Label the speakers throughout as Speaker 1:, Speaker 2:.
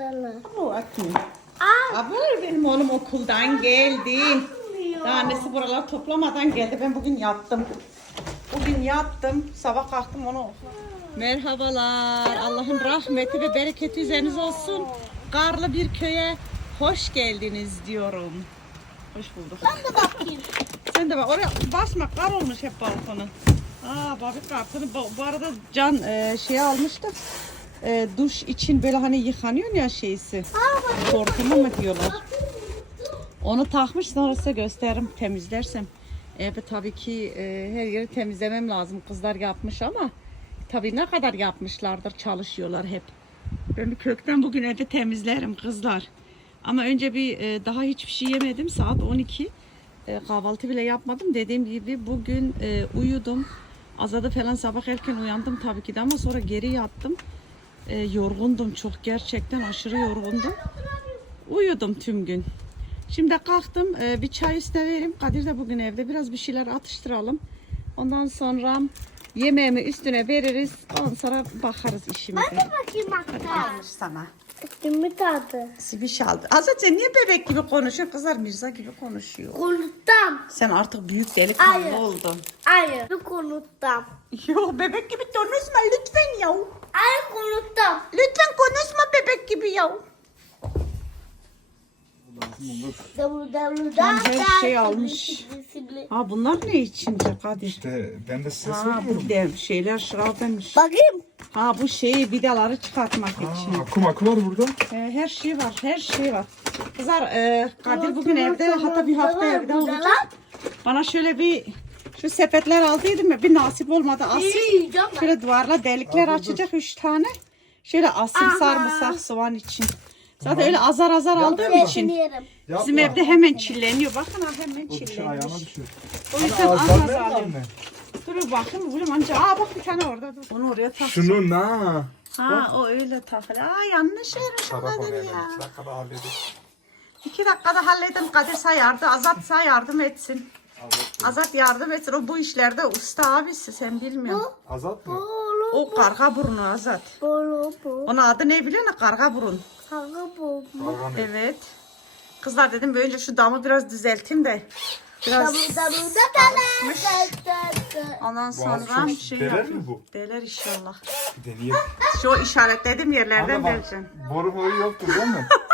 Speaker 1: Tala.
Speaker 2: O atmıyor. Abi benim oğlum okuldan geldi. Daha annesi buraları toplamadan geldi. Ben bugün yattım. Bugün yattım. Sabah kalktım onu Merhabalar. Allah'ın rahmeti ve bereketi üzerinize olsun. Karlı bir köye hoş geldiniz diyorum. Hoş bulduk.
Speaker 1: Ben de bakayım.
Speaker 2: Sen de bak oraya basma kar olmuş hep balkonu. Aa babi kartını bu, bu arada Can e, şey almıştı. E, duş için böyle hani yıkanıyor ya şeysi. Hortumu mu diyorlar. Onu takmış sonra size gösteririm temizlersem. Evet tabii ki e, her yeri temizlemem lazım. Kızlar yapmış ama tabii ne kadar yapmışlardır çalışıyorlar hep. Ben kökten bugün evde temizlerim kızlar. Ama önce bir e, daha hiçbir şey yemedim. Saat 12. E, kahvaltı bile yapmadım. Dediğim gibi bugün e, uyudum. Azada falan sabah erken uyandım tabii ki de ama sonra geri yattım. E, yorgundum çok gerçekten aşırı yorgundum. Uyudum tüm gün. Şimdi kalktım e, bir çay isteverim. Kadir de bugün evde biraz bir şeyler atıştıralım. Ondan sonra yemeğimi üstüne veririz. Ondan sonra bakarız işimize.
Speaker 1: Ben de bakayım hatta.
Speaker 2: sana.
Speaker 1: Üstümü tadı.
Speaker 2: Siviş aldı. Azat sen niye bebek gibi konuşuyorsun? Kızlar Mirza gibi konuşuyor.
Speaker 1: Unuttum.
Speaker 2: Sen artık büyük delikanlı
Speaker 1: Hayır.
Speaker 2: oldun.
Speaker 1: Hayır. Unuttum.
Speaker 2: Yok bebek gibi konuşma lütfen ya.
Speaker 1: Hayır unuttum.
Speaker 2: Lütfen konuşma bebek gibi ya.
Speaker 1: Davul davul
Speaker 2: Tam
Speaker 1: da
Speaker 2: her şey almış. Ha bunlar ne içince Kadir?
Speaker 3: İşte ben de size
Speaker 2: Ha bu dev şeyler şırabenmiş.
Speaker 1: Bakayım.
Speaker 2: Ha bu şeyi vidaları çıkartmak için.
Speaker 3: Aa, akım akı var burada.
Speaker 2: Ee, her şey var, her şey var. Kızlar, e, Kadir bugün evde, hatta bir hafta evde olacak. Bana şöyle bir şu sepetler aldıydım ya, bir nasip olmadı. Asil, şöyle duvarla delikler açacak üç tane. Şöyle asil sarımsak soğan için. Zaten öyle azar azar aldığım için.
Speaker 1: yerim.
Speaker 2: Bizim evde hemen çilleniyor. Bakın ha hemen çilleniyor. O yüzden az az
Speaker 3: ne
Speaker 2: alıyorum. Dur bakayım, vurum anca. Aa bak bir tane orada dur. Onu oraya tak.
Speaker 3: Şunu na.
Speaker 2: Ha o öyle takıl. Aa yanlış yere
Speaker 3: oraya
Speaker 2: ya.
Speaker 3: iki dakikada hallederiz.
Speaker 2: İki dakikada halledin Kadir say yardım, Azat say yardım etsin. Azat yardım etsin. O bu işlerde usta abisi sen bilmiyorsun.
Speaker 3: Azat mı?
Speaker 2: O karga burnu Azat.
Speaker 1: bolu bolu.
Speaker 2: Onun adı ne biliyor musun? Karga burun.
Speaker 3: Kavga ne?
Speaker 2: Evet. Kızlar dedim önce şu damı biraz düzelteyim de. Biraz
Speaker 1: da.
Speaker 2: ondan sonra
Speaker 3: çok
Speaker 2: şey
Speaker 3: deler
Speaker 2: yapayım.
Speaker 3: mi bu?
Speaker 2: Deler inşallah.
Speaker 3: Bir deneyelim.
Speaker 2: Şu işaretlediğim yerlerden
Speaker 3: Anne bak,
Speaker 2: vereceğim.
Speaker 3: boru boyu yoktur değil mi?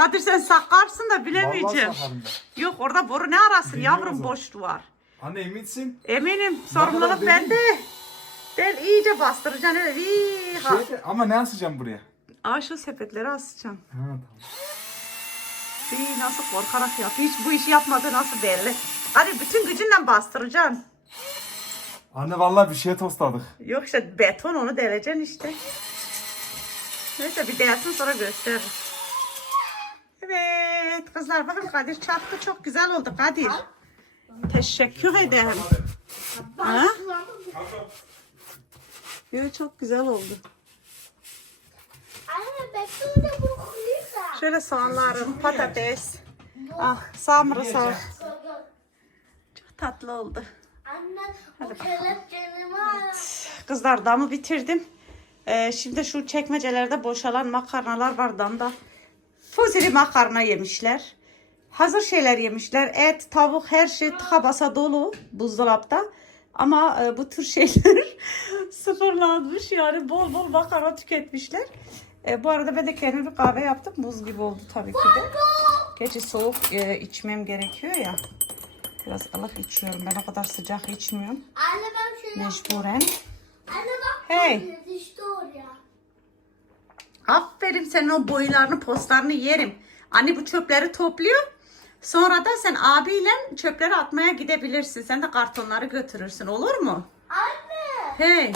Speaker 2: Kadir sen sakarsın da
Speaker 3: Vallahi
Speaker 2: bilemeyeceğim.
Speaker 3: sakarım.
Speaker 2: Yok orada boru ne arasın
Speaker 3: Bilmiyorum
Speaker 2: yavrum
Speaker 3: o
Speaker 2: boş duvar.
Speaker 3: Anne eminsin.
Speaker 2: Eminim sorumluluk
Speaker 3: derin?
Speaker 2: bende. Ben iyice bastıracaksın öyle. İyi. Ha.
Speaker 3: Şeyde, ama ne asacağım buraya?
Speaker 2: Aa şu sepetleri asacağım.
Speaker 3: Ha tamam.
Speaker 2: İyi nasıl korkarak yap. Hiç bu işi yapmadı nasıl belli. Hadi bütün gücünle bastıracaksın.
Speaker 3: Anne vallahi bir şeye tosladık.
Speaker 2: Yok işte beton onu deleceksin işte. Neyse bir delsin sonra gösteririz. Evet kızlar bakın Kadir çaktı çok güzel oldu Kadir. Teşekkür ederim. Ha? Çok güzel oldu. Şöyle soğanlarım, patates. Ah, samırsak. Çok tatlı oldu.
Speaker 1: Anne kelepçeni var.
Speaker 2: Kızlar damı bitirdim. Ee, şimdi şu çekmecelerde boşalan makarnalar var damda. Fuzili makarna yemişler. Hazır şeyler yemişler. Et, tavuk her şey tıka basa dolu buzdolapta. Ama e, bu tür şeyler sıfırlanmış yani bol bol makarna tüketmişler. E, bu arada ben de kendim bir kahve yaptım. Buz gibi oldu tabii ki de. Gece soğuk e, içmem gerekiyor ya. Biraz ılık içiyorum. Ben o kadar sıcak içmiyorum.
Speaker 1: Anne ben şöyle.
Speaker 2: Mecburen.
Speaker 1: Anne bak.
Speaker 2: Hey.
Speaker 1: İşte oraya.
Speaker 2: Aferin senin o boylarını postlarını yerim. Anne bu çöpleri topluyor. Sonra da sen abiyle çöpleri atmaya gidebilirsin. Sen de kartonları götürürsün olur mu?
Speaker 1: Anne.
Speaker 2: Hey.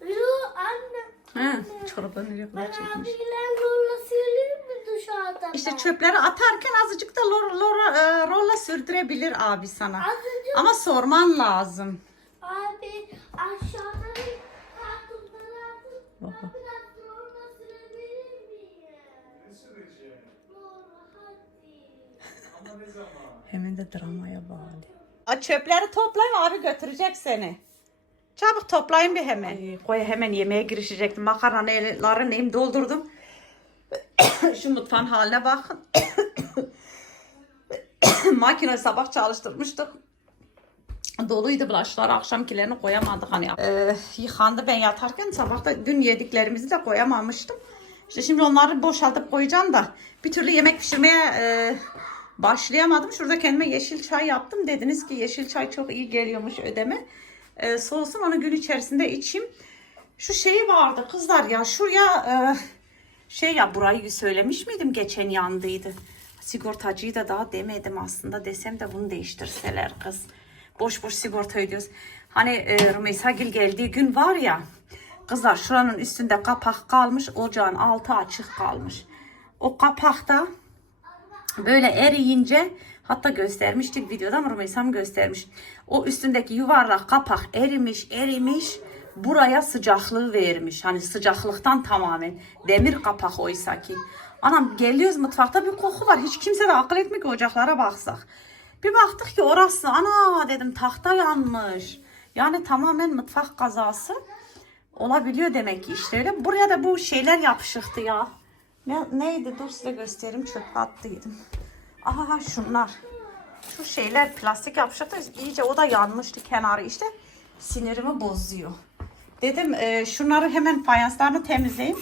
Speaker 1: Yo anne.
Speaker 2: He, kadar
Speaker 1: Ben
Speaker 2: çekmiş.
Speaker 1: abiyle rolla söyleyeyim mi dışarıda?
Speaker 2: İşte çöpleri atarken azıcık da lor, lor, e, rolla sürdürebilir abi sana.
Speaker 1: Azıcık.
Speaker 2: Ama sorman lazım.
Speaker 1: Abi aşağıda bir kartonları atıp
Speaker 2: Baba.
Speaker 1: ben biraz rolla sürebilir miyim? Ne süreceğim? hadi.
Speaker 2: Hemen de dramaya bağlı. A, çöpleri toplayın abi götürecek seni. Çabuk toplayın bir hemen. Koy hemen yemeğe girişecektim. Makarnaları neyim doldurdum. Şu mutfağın haline bakın. Makine sabah çalıştırmıştık. Doluydu bulaşıklar akşamkilerini koyamadık hani. Ee, yıkandı ben yatarken sabah da dün yediklerimizi de koyamamıştım. İşte şimdi onları boşaltıp koyacağım da bir türlü yemek pişirmeye e, başlayamadım. Şurada kendime yeşil çay yaptım. Dediniz ki yeşil çay çok iyi geliyormuş ödeme. E, soğusun onu gün içerisinde içeyim. Şu şey vardı kızlar ya şuraya e, şey ya burayı söylemiş miydim geçen yandıydı. Sigortacıyı da daha demedim aslında desem de bunu değiştirseler kız. Boş boş sigorta ödüyoruz. Hani e, Rümeysa Gil geldiği gün var ya kızlar şuranın üstünde kapak kalmış ocağın altı açık kalmış. O kapakta böyle eriyince hatta göstermiştik videoda ama Rümeysa'm göstermiş. O üstündeki yuvarlak kapak erimiş erimiş buraya sıcaklığı vermiş. Hani sıcaklıktan tamamen demir kapak oysa ki. Anam geliyoruz mutfakta bir koku var. Hiç kimse de akıl etmiyor ki ocaklara baksak. Bir baktık ki orası ana dedim tahta yanmış. Yani tamamen mutfak kazası olabiliyor demek ki işte öyle. Buraya da bu şeyler yapışıktı ya. Ne, neydi? Dur size göstereyim. Çöpe attıydım. Aha şunlar. Şu şeyler plastik yapışıktı. İyice o da yanmıştı kenarı işte. Sinirimi bozuyor. Dedim e, şunları hemen fayanslarını temizleyeyim.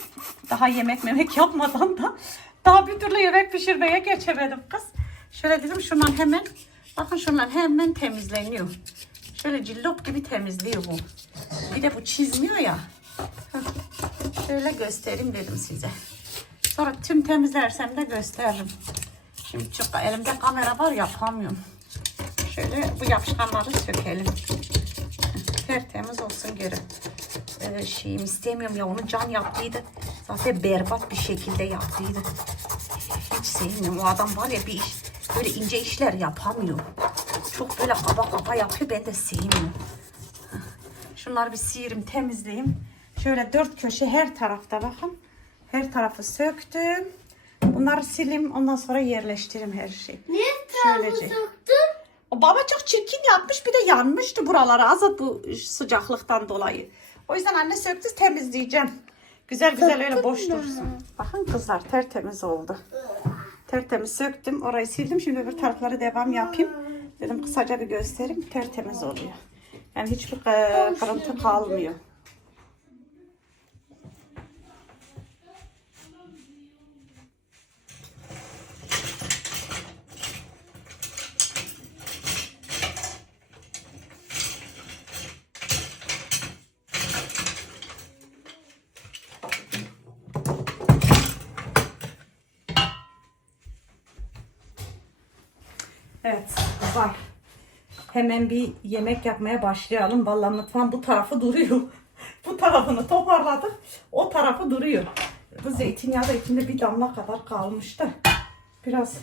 Speaker 2: Daha yemek memek yapmadan da. Daha bir türlü yemek pişirmeye geçemedim kız. Şöyle dedim şunlar hemen. Bakın şunlar hemen temizleniyor. Şöyle cillop gibi temizliyor bu. Bir de bu çizmiyor ya. Şöyle göstereyim dedim size. Sonra tüm temizlersem de gösteririm. Şimdi çok elimde kamera var yapamıyorum. Şöyle bu yapışkanları sökelim. Tertemiz olsun geri. Ee, şeyim istemiyorum ya onu can yaptıydı. Zaten berbat bir şekilde yaptıydı. Hiç sevmiyorum. O adam var ya bir iş böyle ince işler yapamıyor. Çok böyle kaba kaba yapıyor. Ben de sevmiyorum. Şunları bir sıyırayım, temizleyeyim. Şöyle dört köşe her tarafta bakın. Her tarafı söktüm. Bunları sileyim. Ondan sonra yerleştireyim her şeyi.
Speaker 1: Niye tarafı?
Speaker 2: O baba çok çirkin yapmış. Bir de yanmıştı buraları azat bu sıcaklıktan dolayı. O yüzden anne söktü temizleyeceğim. Güzel güzel öyle boş dursun. Bakın kızlar tertemiz oldu. Tertemiz söktüm. Orayı sildim. Şimdi öbür tarafları devam yapayım. Dedim kısaca bir göstereyim. Tertemiz oluyor. Yani hiçbir e, kırıntı kalmıyor. Evet var. Hemen bir yemek yapmaya başlayalım. Vallahi mutfağın bu tarafı duruyor. bu tarafını toparladık. O tarafı duruyor. Bu zeytinyağı da içinde bir damla kadar kalmıştı. Biraz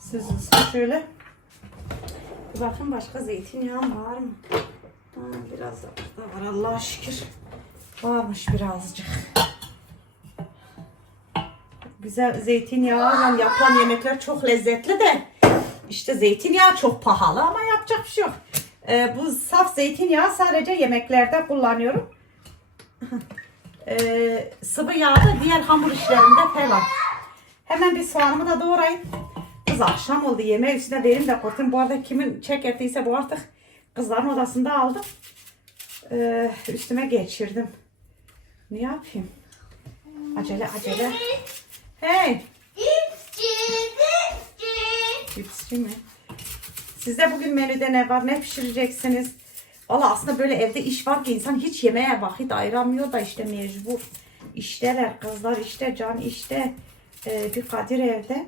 Speaker 2: süzülsün şöyle. Bakın başka zeytinyağı var mı? Ha, biraz da var Allah'a şükür. Varmış birazcık. Güzel zeytinyağıyla yapılan yemekler çok lezzetli de işte zeytinyağı çok pahalı ama yapacak bir şey yok. Ee, bu saf zeytinyağı sadece yemeklerde kullanıyorum. Ee, sıvı yağ da diğer hamur işlerimde falan. Hemen bir soğanımı da doğrayayım. Kız akşam oldu yemeği üstüne verin de kurtun. Bu arada kimin çek ettiyse bu artık kızların odasında aldım. Ee, üstüme geçirdim. Ne yapayım? Acele acele. Hey!
Speaker 1: İpçi,
Speaker 2: Cipsçi mi? Sizde bugün menüde ne var? Ne pişireceksiniz? Valla aslında böyle evde iş var ki insan hiç yemeğe vakit ayıramıyor da işte mecbur. İşteler kızlar işte can işte Ee, bir Kadir evde.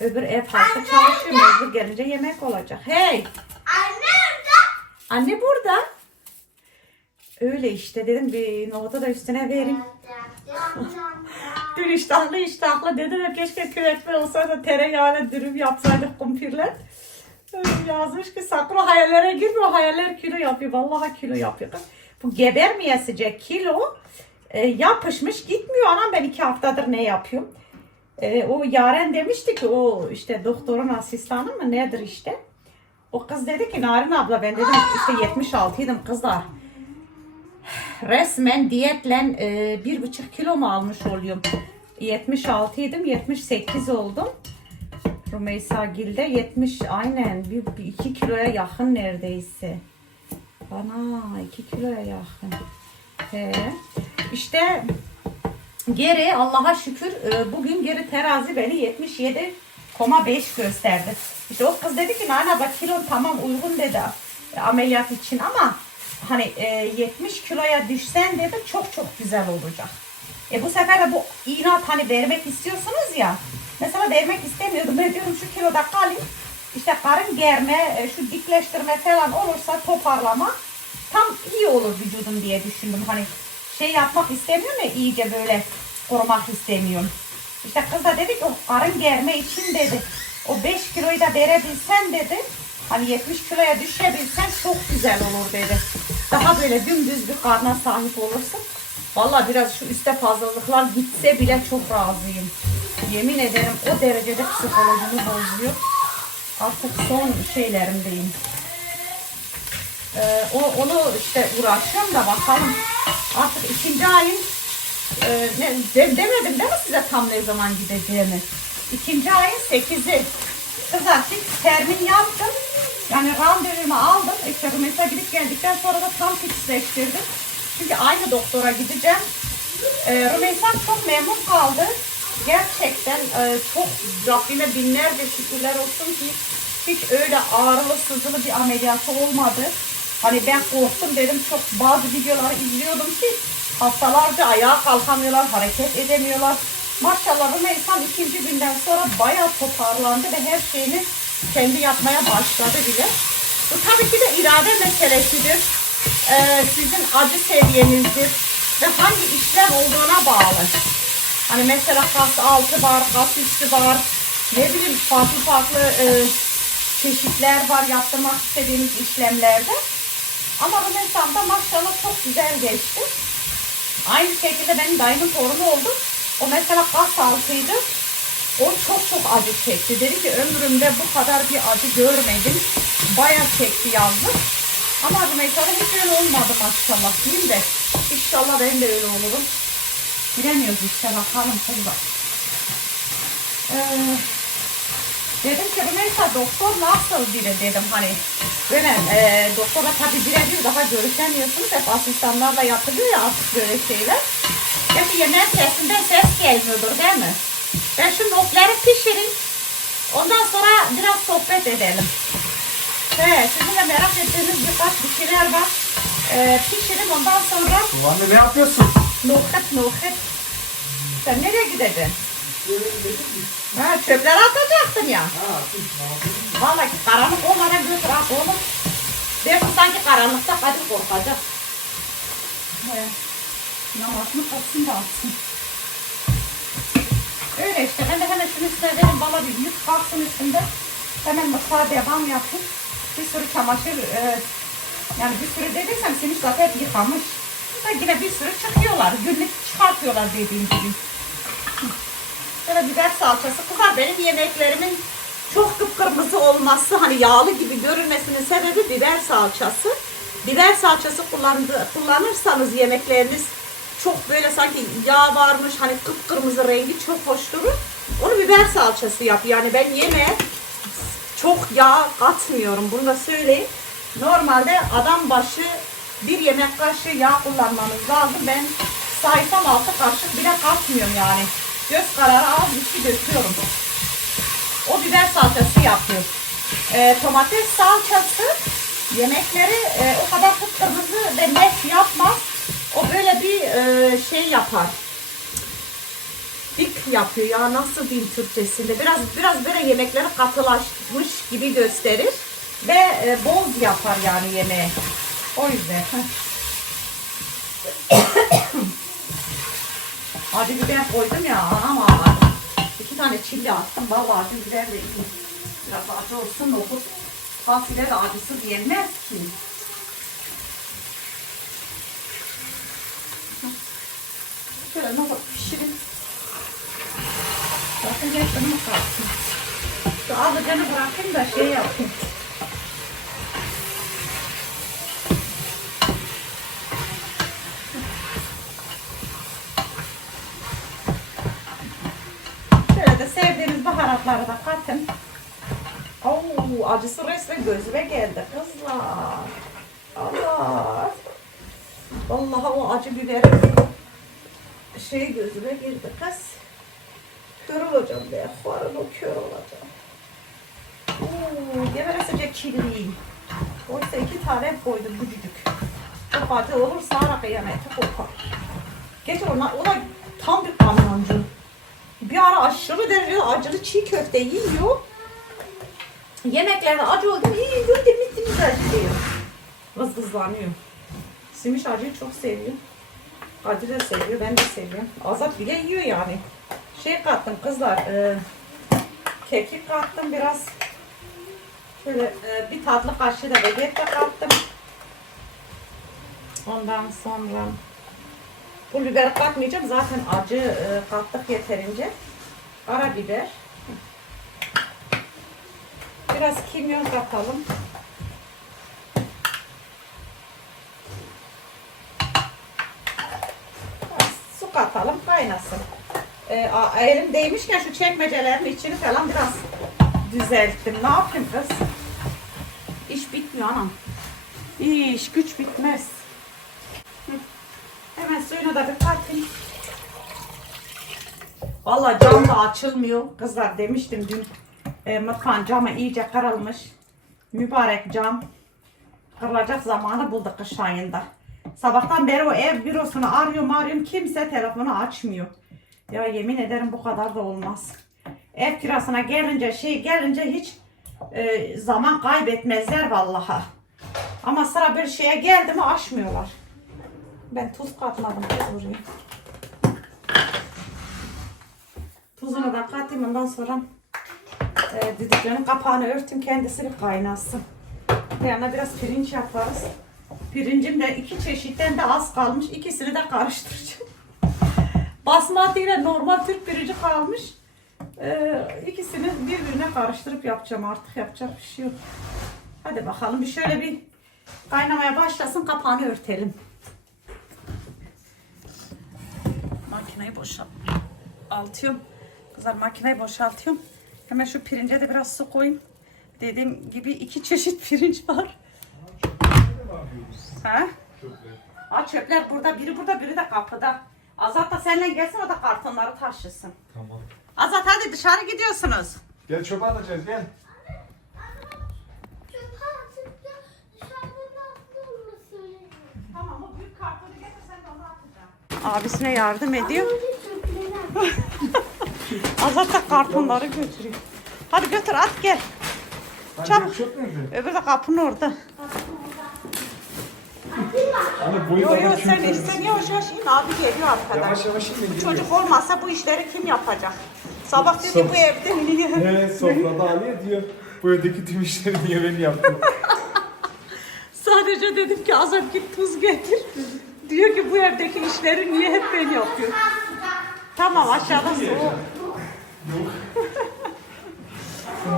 Speaker 2: Öbür ev halkı çalışıyor mecbur gelince yemek olacak. Hey!
Speaker 1: Anne orada.
Speaker 2: Anne burada. Öyle işte dedim bir nohutu da üstüne vereyim. Dün iştahlı iştahlı dedim hep keşke kürekme olsaydı tereyağıyla dürüm yapsaydık kumpirler. Öyle Yazmış ki sakın o hayallere girme o hayaller kilo yapıyor. Vallahi kilo yapıyor. Bu gebermeyesice kilo e, yapışmış gitmiyor. Anam ben iki haftadır ne yapıyorum. E, o Yaren demişti ki o işte doktorun asistanı mı nedir işte. O kız dedi ki Narin abla ben dedim işte 76 idim kızlar resmen diyetle e, bir buçuk kilo mu almış oluyorum? 76 idim 78 oldum. Rümeysa Gil'de 70 aynen bir, bir 2 kiloya yakın neredeyse. Bana 2 kiloya yakın. He. İşte geri Allah'a şükür e, bugün geri terazi beni 77,5 gösterdi. İşte o kız dedi ki Nana bak kilon tamam uygun dedi ameliyat için ama hani e, 70 kiloya düşsen dedi çok çok güzel olacak. E bu sefer de bu inat hani vermek istiyorsunuz ya. Mesela vermek istemiyordum. Ben diyorum şu kiloda kalayım. İşte karın germe, e, şu dikleştirme falan olursa toparlama tam iyi olur vücudum diye düşündüm. Hani şey yapmak istemiyorum ya iyice böyle korumak istemiyorum. İşte kız da dedi ki o karın germe için dedi. O 5 kiloyu da verebilsen dedi. Hani 70 kiloya düşebilsen çok güzel olur dedi. Daha böyle dümdüz bir karna sahip olursun. Vallahi biraz şu üste fazlalıklar gitse bile çok razıyım. Yemin ederim o derecede psikolojimi bozuyor. Artık son şeylerimdeyim. Ee, o, onu işte uğraşıyorum da bakalım. Artık ikinci ayın e, ne, de- demedim değil mi size tam ne zaman gideceğimi? İkinci ayın sekizi. Kız artık termin yaptım. Yani randevumu aldım. İşte mesela gidip geldikten sonra da tam fixleştirdim. Çünkü aynı doktora gideceğim. Ee, Rümeysa çok memnun kaldı. Gerçekten e, çok Rabbime binlerce şükürler olsun ki hiç öyle ağrılı sızılı bir ameliyatı olmadı. Hani ben korktum dedim çok bazı videoları izliyordum ki hastalarca ayağa kalkamıyorlar, hareket edemiyorlar. Maşallah Rümeysa ikinci günden sonra bayağı toparlandı ve her şeyini kendi yapmaya başladı bile. Bu tabii ki de irade meselesidir. Ee, sizin acı seviyenizdir ve hangi işlem olduğuna bağlı. Hani mesela kas altı var, kas üstü var, ne bileyim farklı farklı e, çeşitler var yaptırmak istediğimiz işlemlerde. Ama Rümeysa'mda maşallah çok güzel geçti. Aynı şekilde benim dayımın torunu oldu. O mesela kas altıydı. O çok çok acı çekti. Dedi ki ömrümde bu kadar bir acı görmedim. Bayağı çekti yazdı. Ama Rümeysa'da hiç öyle olmadı maşallah diyeyim de. İnşallah ben de öyle olurum. Bilemiyoruz işte bakalım kızlar. Ee, dedim ki Rümeysa doktor nasıl biri dedim hani. Böyle e, doktora tabii birebir daha görüşemiyorsunuz. Hep asistanlarla yapılıyor ya artık böyle şeyler. Peki yemeğin sesinden ses gelmiyordur değil mi? Ben şu notları pişireyim. Ondan sonra biraz sohbet edelim. Evet, sizin de merak ettiğiniz birkaç bir şeyler var. Ee, pişireyim ondan sonra
Speaker 3: Bu anne ne yapıyorsun?
Speaker 2: Nohut nohut. Sen nereye gideceksin? Ha, çöpleri atacaktın ya. Vallahi karanlık olmadan götür at oğlum. Belki sanki karanlıkta Kadir korkacak. Evet. Namazını kılsın da atsın. Öyle işte. Ben de hemen şunu üstüne vereyim. Bana bir yük kalksın üstünde. Hemen mutfağa devam yapayım. Bir sürü çamaşır, e, yani bir sürü dediysem Sevinç zaten yıkamış. Da yine bir sürü çıkıyorlar. Günlük çıkartıyorlar dediğim gibi. Şöyle biber salçası. Kızlar benim yemeklerimin çok kıpkırmızı olması, hani yağlı gibi görünmesinin sebebi biber salçası. Biber salçası kullandı, kullanırsanız yemekleriniz çok böyle sanki yağ varmış, hani kıpkırmızı rengi çok hoş durur. Onu biber salçası yap. Yani ben yemeğe çok yağ katmıyorum. Bunu da söyleyeyim. Normalde adam başı bir yemek kaşığı yağ kullanmanız lazım. Ben sayfam altı kaşık bile katmıyorum yani. Göz kararı az şey döküyorum. O biber salçası yapıyor. Ee, domates salçası yemekleri e, o kadar kıpkırmızı ve net yapmaz. O böyle bir e, şey yapar. Dik yapıyor ya nasıl diyeyim Türkçesinde. Biraz biraz böyle yemekleri katılaşmış gibi gösterir. Ve e, boz yapar yani yemeği. O yüzden. acı biber koydum ya anam ağladı. İki tane çilli attım. Vallahi acı biber de iyi. Biraz acı olsun nohut. Fasulye de acısız yenmez ki. Şöyle nohut pişirip Zaten mi kalsın? Şu alıcanı bırakayım da şey yapayım. sevdiğiniz baharatları da katın. Oo, acısı resmen gözüme geldi kızlar. Allah. Vallahi o acı biberi şey gözüme girdi kız. Kör olacağım. Farın o kör olacağım. Oo, geberesece kirliyim. Oysa iki tane koydum küçücük. Çok acı olursa ara kıyameti kokar. Getir ona, o da tam bir kamyoncu. Bir ara aşırı derecede acılı çiğ köfte yiyor. Yemeklerde acı oldu mu yiyor demiştiniz acı diyor. Kız kızlanıyor. Simiş acıyı çok seviyor. Acı da seviyor, ben de seviyorum. Azat bile yiyor yani. Şey kattım kızlar, e, kekik kattım biraz. Şöyle e, bir tatlı kaşığı da vegetle kattım. Ondan sonra pul biber katmayacağım. Zaten acı e, kattık yeterince. Karabiber. Biraz kimyon katalım. Biraz su katalım kaynasın. E, a- elim değmişken şu çekmecelerin içini falan biraz düzelttim. Ne yapayım kız? İş bitmiyor anam. İş güç bitmez. Hı. Hemen suyunu da bir katayım. Vallahi cam da açılmıyor. Kızlar demiştim dün e, mutfağın camı iyice karalmış. Mübarek cam. Kırılacak zamanı bulduk kış ayında. Sabahtan beri o ev bürosunu arıyorum arıyorum kimse telefonu açmıyor. Ya yemin ederim bu kadar da olmaz. Ev kirasına gelince şey gelince hiç e, zaman kaybetmezler vallaha. Ama sıra bir şeye geldi mi açmıyorlar. Ben tuz katmadım kız buraya. Tuzunu da katayım ondan sonra e, düdüklerin kapağını örtüm kendisi bir kaynasın. Yanına biraz pirinç yaparız. Pirincim de iki çeşitten de az kalmış. İkisini de karıştıracağım. Basmati ile normal Türk pirinci kalmış. Ee, ikisini birbirine karıştırıp yapacağım artık yapacak bir şey yok. Hadi bakalım bir şöyle bir kaynamaya başlasın kapağını örtelim. Makineyi boşaltıyorum. Kızlar makineyi boşaltıyorum. Hemen şu pirince de biraz su koyayım. Dediğim gibi iki çeşit pirinç var. Ha? Aa, çöpler burada. Biri burada biri de kapıda. Azat da seninle gelsin o da kartonları taşısın.
Speaker 3: Tamam.
Speaker 2: Azat hadi dışarı gidiyorsunuz.
Speaker 3: Gel çöpe atacağız gel.
Speaker 1: Çöpe atıp da dışarıda nasıl olması
Speaker 2: Tamam o büyük kartonu getir sen de onu atacağım. Abisine yardım ediyor. Azat da kartonları götürüyor. Hadi götür at gel. Çabuk.
Speaker 3: Çöp?
Speaker 2: Öbür de kapının orada.
Speaker 3: Anne boyu
Speaker 2: Yo yo sen sen yavaş yavaş in abi geliyor arkadan.
Speaker 3: Yavaş yavaş in
Speaker 2: Bu
Speaker 3: geliyor.
Speaker 2: çocuk olmazsa bu işleri kim yapacak? Sabah dedi
Speaker 3: Sab-
Speaker 2: bu evde niye?
Speaker 3: He sofrada Aliye diyor. Bu evdeki tüm işleri niye ben yaptım?
Speaker 2: Sadece dedim ki Azat git tuz getir. Diyor ki bu evdeki işleri niye hep ben yapıyorum? Tamam aşağıda soğuk.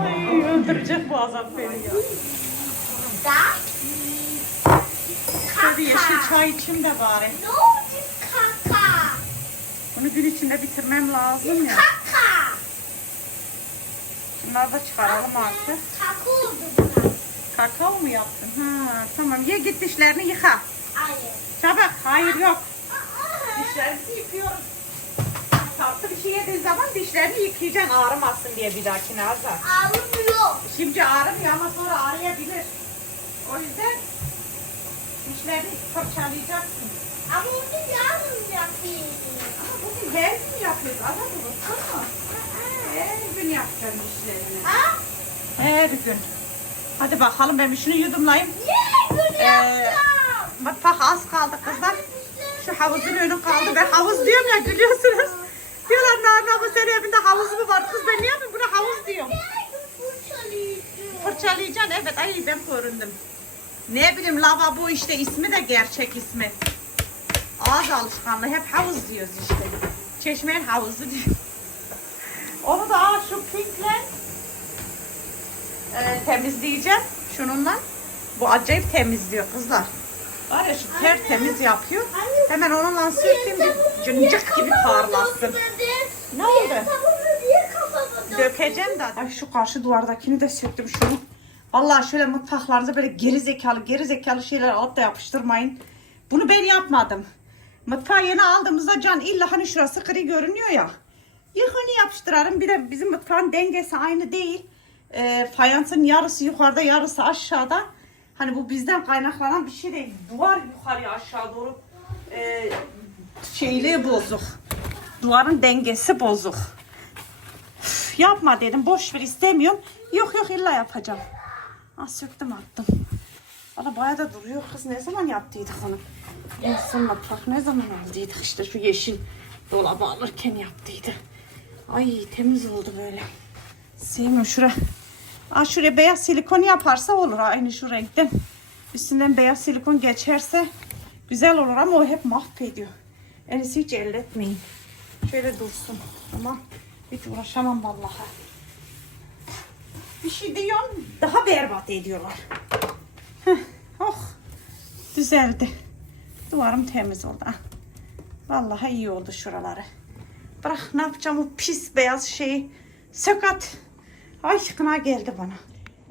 Speaker 2: Ay öldürecek bu Azat beni ya.
Speaker 1: da
Speaker 2: Bir yeşil çay içeyim de bari.
Speaker 1: ne oldu kaka?
Speaker 2: Bunu gün içinde bitirmem lazım ya.
Speaker 1: Kaka.
Speaker 2: Bunları da çıkaralım artık.
Speaker 1: Kaka oldu buna.
Speaker 2: Kakao mu yaptın? Ha, tamam ye git dişlerini yıka.
Speaker 1: Hayır.
Speaker 2: Çabuk. Hayır yok.
Speaker 1: Aa,
Speaker 2: Dişlerinizi yıkıyorum. Tatlı bir şey yediğin zaman dişlerini yıkayacaksın ağrımasın diye bir dahakine Azat.
Speaker 1: Ağrımıyor.
Speaker 2: Şimdi ağrımıyor ama sonra ağrıyabilir. O yüzden dişlerini fırçalayacaksın.
Speaker 1: Ama yarın yapayım.
Speaker 2: Ama bugün her gün yapıyoruz. Azat unutsana. Her gün yapacaksın dişlerini.
Speaker 1: Ha?
Speaker 2: Her gün. Hadi bakalım ben bir şunu yudumlayayım.
Speaker 1: Niye bunu
Speaker 2: Ee,
Speaker 1: yapacağım?
Speaker 2: Mutfak az kaldı kızlar. Şu havuzun önü kaldı. Ben havuz diyorum ya gülüyorsunuz. Diyorlar Narna bu senin evinde havuz mu var? Kız ben niye yapayım? Buna havuz diyorum. Fırçalayacaksın evet ay ben göründüm. Ne bileyim lavabo işte ismi de gerçek ismi. Ağız alışkanlığı hep havuz diyoruz işte. Çeşmenin havuzu diyor. Onu da aa, şu pinkle e, temizleyeceğim şununla. Bu acayip temizliyor kızlar. Var ya şu tertemiz yapıyor. Hemen onunla sürteyim bir cıncık gibi parlasın. Ne oldu? Sökeceğim de. Ay şu karşı duvardakini de söktüm şunu. Vallahi şöyle mutfaklarınıza böyle geri zekalı geri zekalı şeyler alıp da yapıştırmayın. Bunu ben yapmadım. Mutfağı yeni aldığımızda can illa hani şurası gri görünüyor ya. Yıkını yapıştırarım. Bir de bizim mutfağın dengesi aynı değil. Ee, fayansın yarısı yukarıda yarısı aşağıda. Hani bu bizden kaynaklanan bir şey değil. Duvar yukarıya aşağı doğru e, şeyliği bozuk. Duvarın dengesi bozuk. Üf, yapma dedim. Boş ver istemiyorum. Yok yok illa yapacağım. Ah söktüm attım. Valla bayağı da duruyor kız. Ne zaman yaptıydık onu? En son mutfak ne zaman aldıydık işte şu yeşil dolabı alırken yaptıydı. Ay temiz oldu böyle. Sevmiyorum şura. Aa, şuraya beyaz silikon yaparsa olur aynı şu renkten. Üstünden beyaz silikon geçerse güzel olur ama o hep mahvediyor. En iyisi hiç elletmeyin. Şöyle dursun. Ama hiç uğraşamam vallahi. Bir şey diyorum daha berbat ediyorlar. Heh, oh düzeldi. Duvarım temiz oldu. Vallahi iyi oldu şuraları. Bırak ne yapacağım o pis beyaz şeyi. Sök at. Ay kına geldi bana.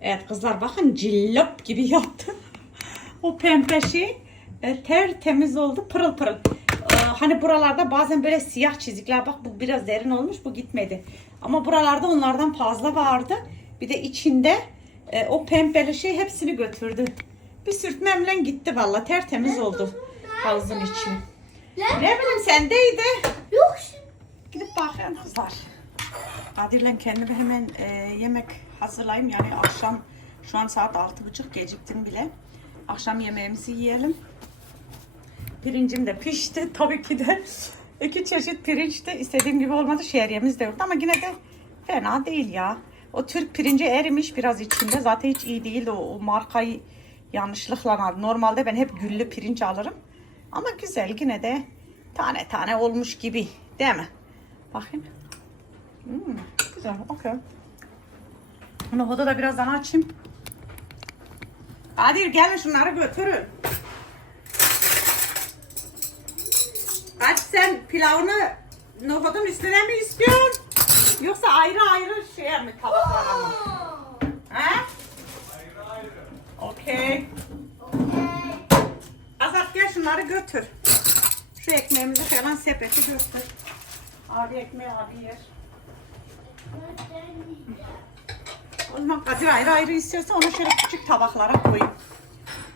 Speaker 2: Evet kızlar bakın cillop gibi yaptı. o pembe şey e, tertemiz oldu pırıl pırıl. Ee, hani buralarda bazen böyle siyah çizikler bak bu biraz derin olmuş bu gitmedi. Ama buralarda onlardan fazla vardı. Bir de içinde e, o pembeli şey hepsini götürdü. Bir sürtmemle gitti valla tertemiz oldu havuzun içi. Ne bileyim sendeydi.
Speaker 1: Yok şimdi.
Speaker 2: Gidip bakayım kızlar. Kadir'le kendime hemen e, yemek hazırlayayım. Yani akşam şu an saat altı buçuk geciktim bile. Akşam yemeğimizi yiyelim. Pirincim de pişti. Tabii ki de iki çeşit pirinç de istediğim gibi olmadı. Şehriyemiz de yoktu ama yine de fena değil ya. O Türk pirinci erimiş biraz içinde. Zaten hiç iyi değildi. O, o markayı yanlışlıkla aldım. Normalde ben hep güllü pirinç alırım. Ama güzel yine de tane tane olmuş gibi. Değil mi? Bakayım. Hmm, güzel. Okey. Nohudu da birazdan açayım. Kadir gelin şunları götürün. Kaç sen pilavını nohudun üstüne mi istiyorsun? Yoksa ayrı ayrı şeye mi tabaklara mı? He? Okey. Azat gel şunları götür. Şu ekmeğimizi falan sepeti götür. Abi ekmeği abi yer. O zaman Kadir ayrı ayrı istiyorsa onu şöyle küçük tabaklara koyayım.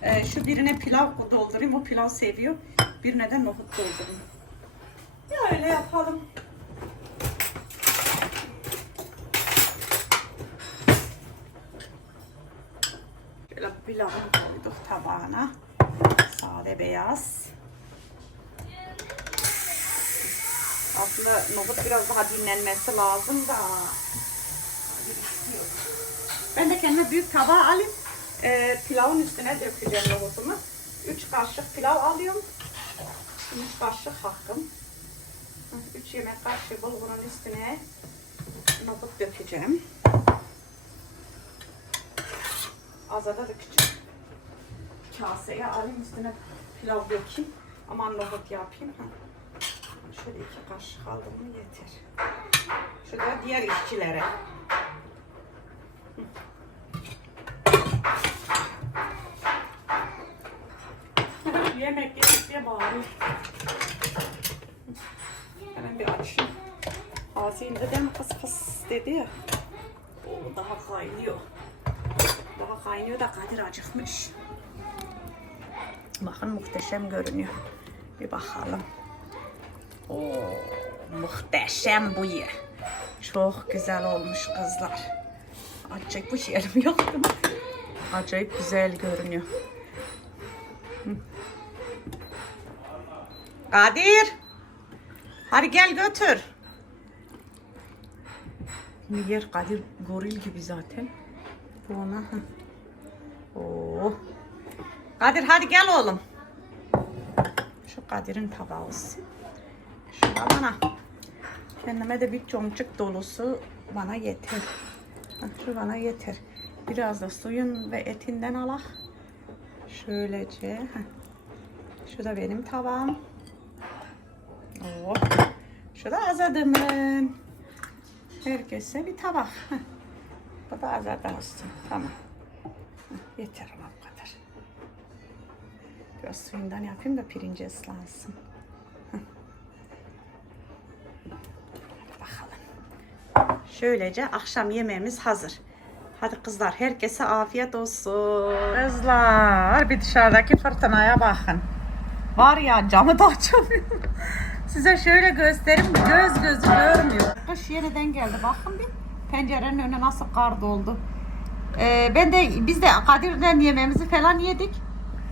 Speaker 2: Ee, şu birine pilav doldurayım. O pilav seviyor. Birine de nohut doldurayım. Ya öyle yapalım. Şöyle pilavı koyduk tabağına. Sade beyaz. Aslında nohut biraz daha dinlenmesi lazım da. Ben de kendime büyük tabağı alayım. Ee, pilavın üstüne dökeceğim nohutumu. 3 kaşık pilav alıyorum. 3 kaşık hakkım. 3 yemek kaşığı bulgurun üstüne nohut dökeceğim. Azada da küçük kaseye alayım üstüne pilav dökeyim. Aman nohut yapayım. Ha. Şöyle iki kaşık aldım mı yeter. Şurada diğer işçilere. Yemek yedik diye bağırıyor. Hemen bir açayım. Asiye dedem kıs kıs dedi ya. O daha kaynıyor. Daha kaynıyor da Kadir acıkmış. Bakın muhteşem görünüyor. Bir bakalım. Oo, muhteşem bu ye. Çok güzel olmuş kızlar. Acayip bu yerim yoktu. Acayip güzel görünüyor. Kadir. Hadi gel götür. Yer Kadir goril gibi zaten. Bu ona. Oo. Kadir hadi gel oğlum. Şu Kadir'in tabağı olsun. Şu bana. Kendime de bir çomçuk dolusu bana yeter. Hah, Şu bana yeter. Biraz da suyun ve etinden alak. Şöylece. Şu da benim tabağım. Oo. Şu da azadımın. Herkese bir tabak. Bu da azardan olsun. Tamam. Yeter ama bu kadar. Biraz suyundan yapayım da pirinci ıslansın. Bakalım. Şöylece akşam yemeğimiz hazır. Hadi kızlar herkese afiyet olsun. Kızlar bir dışarıdaki fırtınaya bakın. Var ya camı da açamıyorum. Size şöyle göstereyim göz gözü görmüyor. Kış yeniden geldi bakın bir pencerenin önüne nasıl kar doldu. Ee, ben de biz de Kadir'den yemeğimizi falan yedik.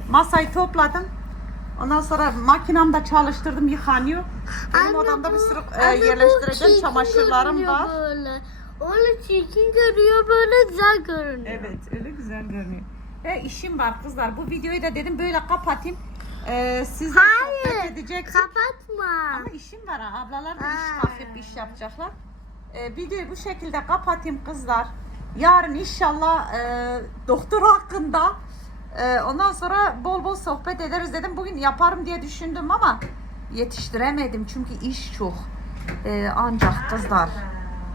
Speaker 2: Masayı topladım. Ondan sonra makinamı da çalıştırdım yıkanıyor. Benim
Speaker 1: Anne,
Speaker 2: odamda bir
Speaker 1: bu-
Speaker 2: sürü e, yerleştireceğim çamaşırlarım var.
Speaker 1: Böyle. Öyle çirkin görüyor böyle güzel görünüyor.
Speaker 2: Evet öyle güzel görünüyor. Ve işim var kızlar. Bu videoyu da dedim böyle kapatayım. Ee, siz de sohbet
Speaker 1: Hayır.
Speaker 2: edeceksiniz.
Speaker 1: Kapatma.
Speaker 2: Ama işim var ha. Ablalar da iş hafif iş yapacaklar. Ee, videoyu bu şekilde kapatayım kızlar. Yarın inşallah e, doktor hakkında e, ondan sonra bol bol sohbet ederiz dedim. Bugün yaparım diye düşündüm ama yetiştiremedim çünkü iş çok. Ee, ancak kızlar.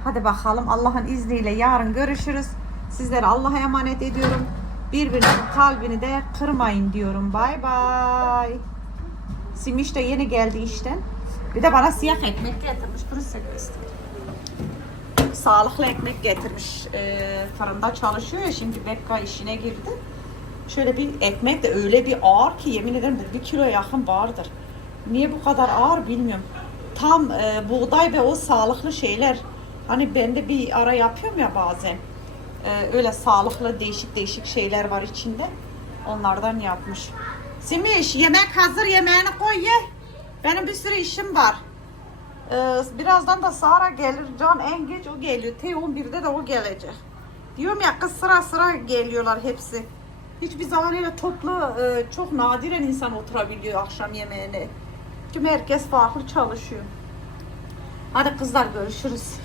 Speaker 2: Hadi bakalım Allah'ın izniyle yarın görüşürüz. Sizlere Allah'a emanet ediyorum. Birbirinizin kalbini de kırmayın diyorum. Bay bay. Simiş de yeni geldi işten. Bir de bana siyah ekmek getirmiş. Bunu göstereyim. Sağlıklı ekmek getirmiş. Ee, fırında çalışıyor ya şimdi Bekka işine girdi. Şöyle bir ekmek de öyle bir ağır ki yemin ederim bir- kilo yakın vardır. Niye bu kadar ağır bilmiyorum. Tam e, buğday ve o sağlıklı şeyler. Hani ben de bir ara yapıyorum ya bazen. Ee, öyle sağlıklı değişik değişik şeyler var içinde. Onlardan yapmış. Simiş yemek hazır yemeğini koy ye. Benim bir sürü işim var. Ee, birazdan da Sara gelir. Can en geç o geliyor. T11'de de o gelecek. Diyorum ya kız sıra sıra geliyorlar hepsi. Hiçbir zaman öyle toplu e, çok nadiren insan oturabiliyor akşam yemeğine. Çünkü herkes farklı çalışıyor. Hadi kızlar görüşürüz.